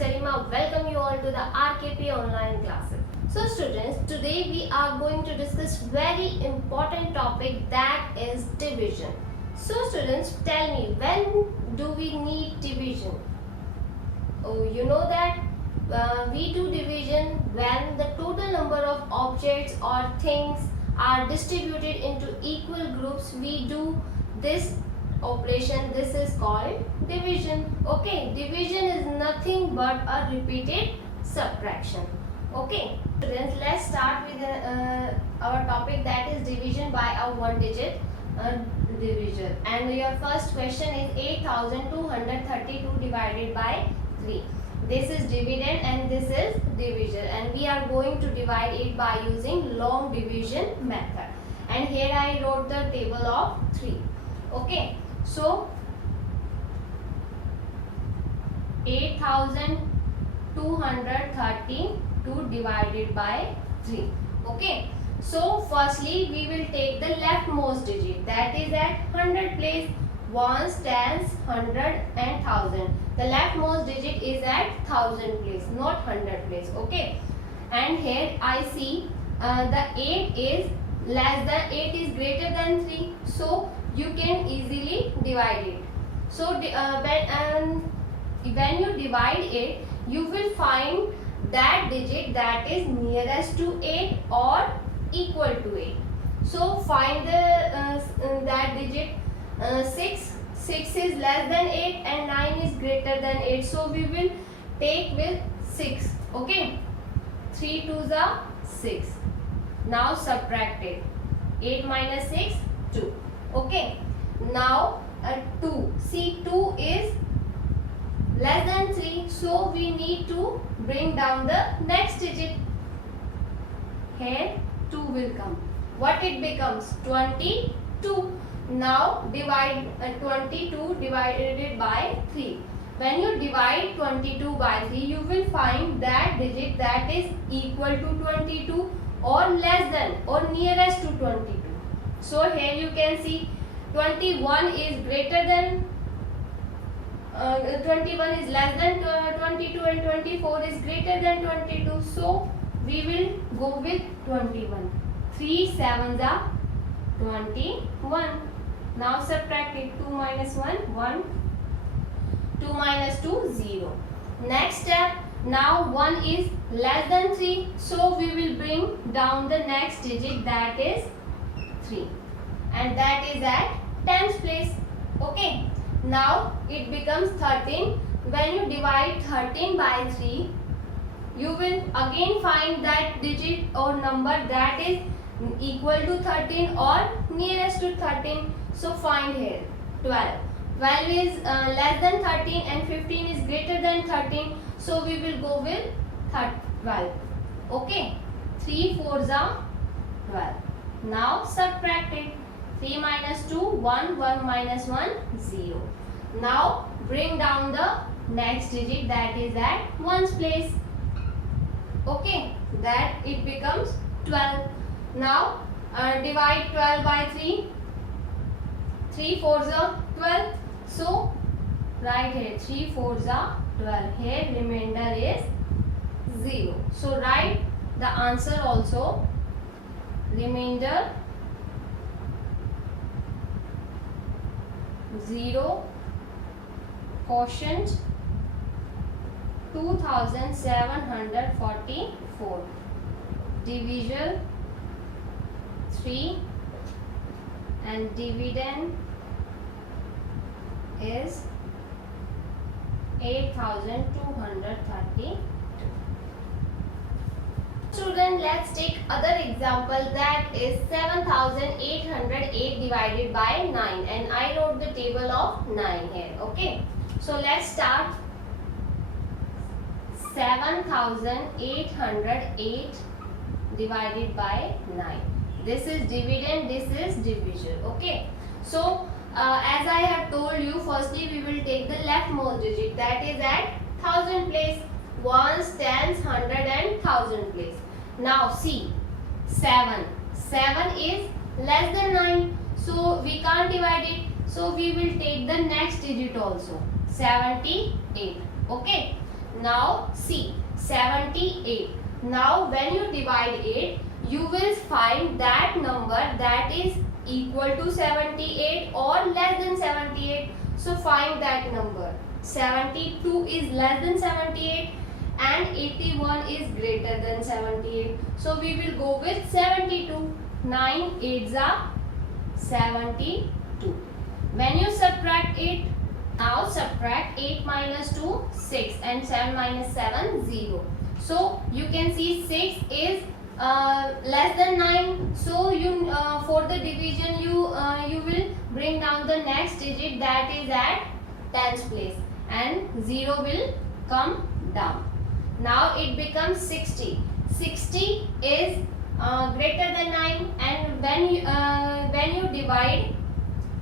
Karima. Welcome you all to the RKP online classes. So students, today we are going to discuss very important topic, that is division. So students, tell me, when do we need division? Oh, you know that we do division when the total number of objects or things are distributed into equal groups. We do this operation. This is called division. Okay, division is nothing but a repeated subtraction. Okay, students, let's start with our topic, that is division by a one digit division. And your first question is 8232 divided by 3. This is dividend and this is division, and we are going to divide it by using long division method. And here I wrote the table of 3. Okay, so 8232 divided by 3. Okay, so firstly we will take the leftmost digit, that is at 100 place. Ones, tens, 100 and 1000. The leftmost digit is at 1000 place, not 100 place. Okay, and here I see the 8 is less than 8 is greater than 3, so you can easily divide it. So when you divide it, you will find that digit that is nearest to 8 or equal to 8. So find the that digit. 6 is less than 8 and 9 is greater than 8, so we will take with 6. Okay, 3 2s are 6. Now subtract it. 8 minus 6, 2. Okay, now 2. See, 2 is less than 3, so we need to bring down the next digit. Here 2 will come. What it becomes? 22. Now divide 22 divided by 3. When you divide 22 by 3, you will find that digit that is equal to 22 or less than or nearest to 22. So here you can see 21 is greater than 21 is less than 22 and 24 is greater than 22. So we will go with 21. 3 7s are 21. Now subtract it. 2 minus 1, 1. 2 minus 2, 0. Next step, now 1 is less than 3. So we will bring down the next digit, that is 3. And that is at tens place. Okay. Now it becomes 13. When you divide 13 by 3, you will again find that digit or number that is equal to 13 or nearest to 13. So find here 12. 12 is less than 13 and 15 is greater than 13. So we will go with 12. Okay. 3 4s are 12. Now subtract it. 3 minus 2, 1. 1 minus 1, 0. Now bring down the next digit that is at ones place. Okay. That it becomes 12. Now divide 12 by 3. 3 4s are 12. So write here 3 4s are 12. Here remainder is 0. So write the answer also. Remainder 0. Quotient 2744. Division 3 and dividend is 8232. Student, let's take other example, that is 7808 divided by 9, and I wrote the table of 9 here. Okay, so let's start. 7808 divided by 9. This is dividend, this is division. Okay, so as I have told you, firstly we will take the leftmost digit, that is at 1000 place. Ones, tens, 100 and 1000 place. Now see, 7 is less than 9, so we can't divide it. So we will take the next digit also, 78. Okay. Now see 78. Now when you divide it, you will find that number that is equal to 78 or less than 78. So find that number. 72 is less than 78 and 81 is greater than 78. So we will go with 72. 9 8s are 72. When you subtract it, now subtract 8 minus 2 6 and 7 minus 7 0. So you can see 6 is less than 9. So you for the division you will bring down the next digit that is at tens place and 0 will come down. Now it becomes 60. 60 is greater than 9 and when you divide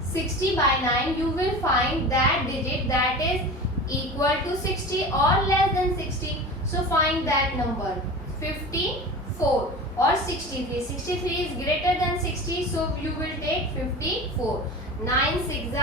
60 by 9 you will find that digit that is equal to 60 or less than 60. So find that number. 54 or 63. 63 is greater than 60, so you will take 54. 9 6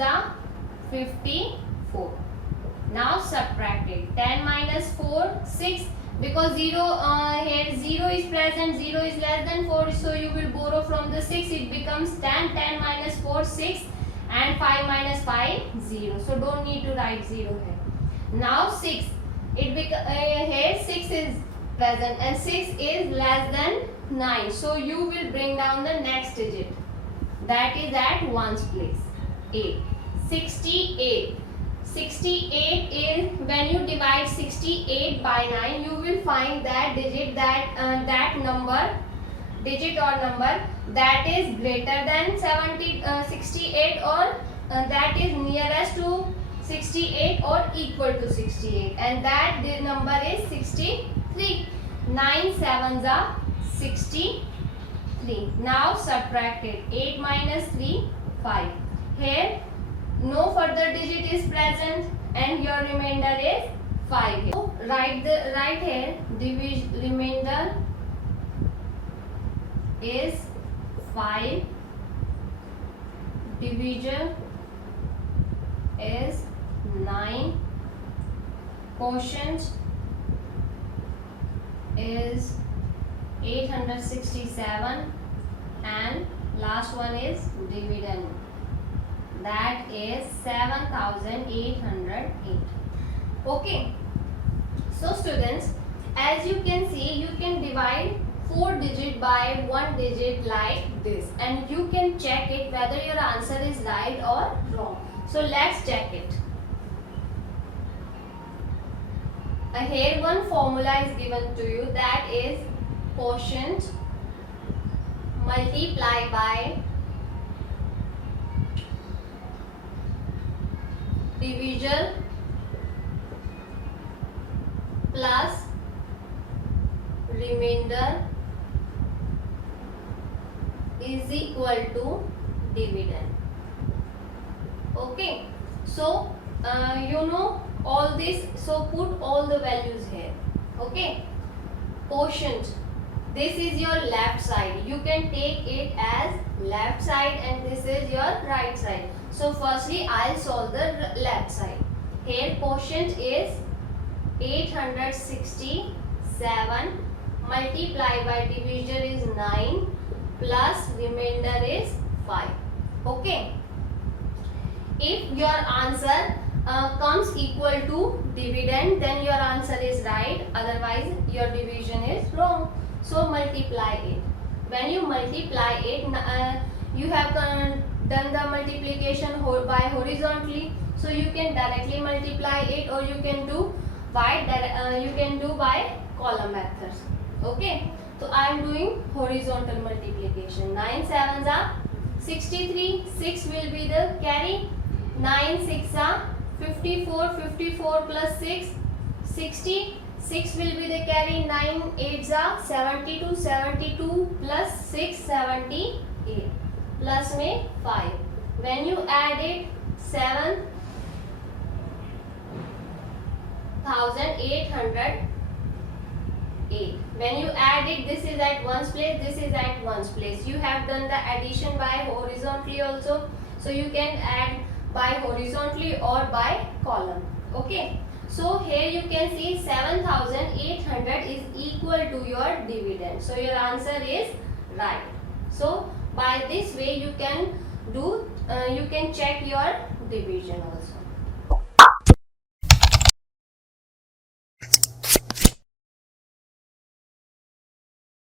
are 54. Now subtract it. 10 minus 4 6. Because 0 here 0 is present, 0 is less than 4, so you will borrow from the 6. It becomes 10. 10 minus 4 6 and 5 minus 5 0. So don't need to write 0 here. Now 6. Here 6 is present and 6 is less than 9. So you will bring down the next digit. That is at ones place. 8. 68. 68 is when you divide 68 by 9, you will find that digit that number, digit or number that is greater than 68 or that is nearest to 68 or equal to 68, and that the number is 63. 9 7s are 63. Now subtract it. 8 minus 3 5. Here no further digit is present and your remainder is 5 here. So write here remainder is 5, divisor is 9, quotient is 867 and last one is dividend, that is 7808. Okay, so students, as you can see, you can divide 4 digit by 1 digit like this and you can check it whether your answer is right or wrong. So let's check it. Here one formula is given to you, that is quotient multiply by divisor plus remainder is equal to dividend. Okay, so you know all this, so put all the values here. Okay, quotient, this is your left side, you can take it as left side and this is your right side. So firstly I'll solve the left side. Here quotient is 867 multiply by divisor is 9 plus remainder is 5. Okay, if your answer comes equal to dividend, then your answer is right, otherwise your division is wrong. So multiply it. When you multiply it, you have done the multiplication by horizontally, so you can directly multiply it or you can do by column methods. Okay, so I am doing horizontal multiplication. 9 7s are 63, 6 will be the carry. 9 6 are 54, 54 plus 6 60, 6 will be the carry. 9 8s are 72, 72 plus 6 78 plus में 5. When you add it 7808. When you add it, this is at ones place, this is at ones place. You have done the addition by horizontally also, so you can add by horizontally or by column. Okay. So here you can see 7,800 is equal to your dividend. So your answer is right. So by this way you can do you can check your division also.